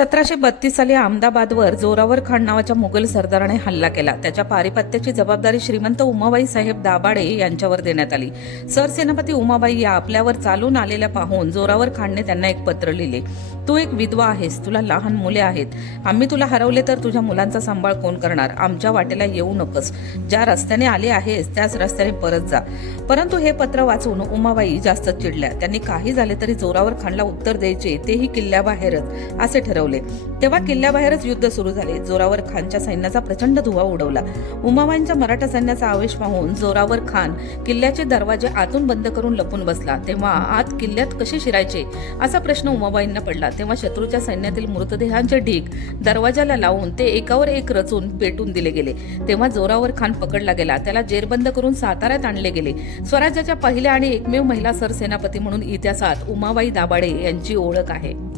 सतराशे बत्तीस साली अहमदाबादवर जोरावर खान नावाच्या मुघल सरदाराने हल्ला केला. त्याच्या पारिपत्याची जबाबदारी श्रीमंत उमाबाई साहेब दाभाडे यांच्यावर देण्यात आली. सरसेनापती उमाबाई या आपल्यावर चालून आलेल्या पाहून जोरावर खानने त्यांना एक पत्र लिहिले. तू एक विधवा आहेस. तुला लहान मुले आहेत. आम्ही तुला हरवले तर तुझ्या मुलांचा सांभाळ कोण करणार? आमच्या वाटेला येऊ नकोस. ज्या रस्त्याने आले आहेस त्याच रस्त्याने परत जा. परंतु हे पत्र वाचून उमाबाई जास्त चिडल्या. त्यांनी काही झाले तरी जोरावर खानला उत्तर द्यायचे. तेही किल्ल्याबाहेरच. असे ठरवले. तेव्हा किल्ल्याबाहेरच युद्ध सुरू झाले. जोरावर खानच्या सैन्याचा प्रचंड धुवा उडवला. उमाबाईंच्या मराठा सैन्याचा आवेश पाहून जोरावर खान किल्ल्याचे दरवाजे आतून बंद करून लपून बसला. तेव्हा आत किल्ल्यात कसे शिरायचे असा प्रश्न उमाबाईंना पडला. तेव्हा शत्रूच्या सैन्यातील मृतदेहांचे ढीक दरवाजाला लावून ते एकावर एक रचून पेटून दिले गेले. तेव्हा जोरावर खान पकडला गेला. त्याला जेरबंद करून साताऱ्यात आणले गेले. स्वराज्याच्या पहिल्या आणि एकमेव महिला सरसेनापती म्हणून इतिहासात उमाबाई दाभाडे यांची ओळख आहे.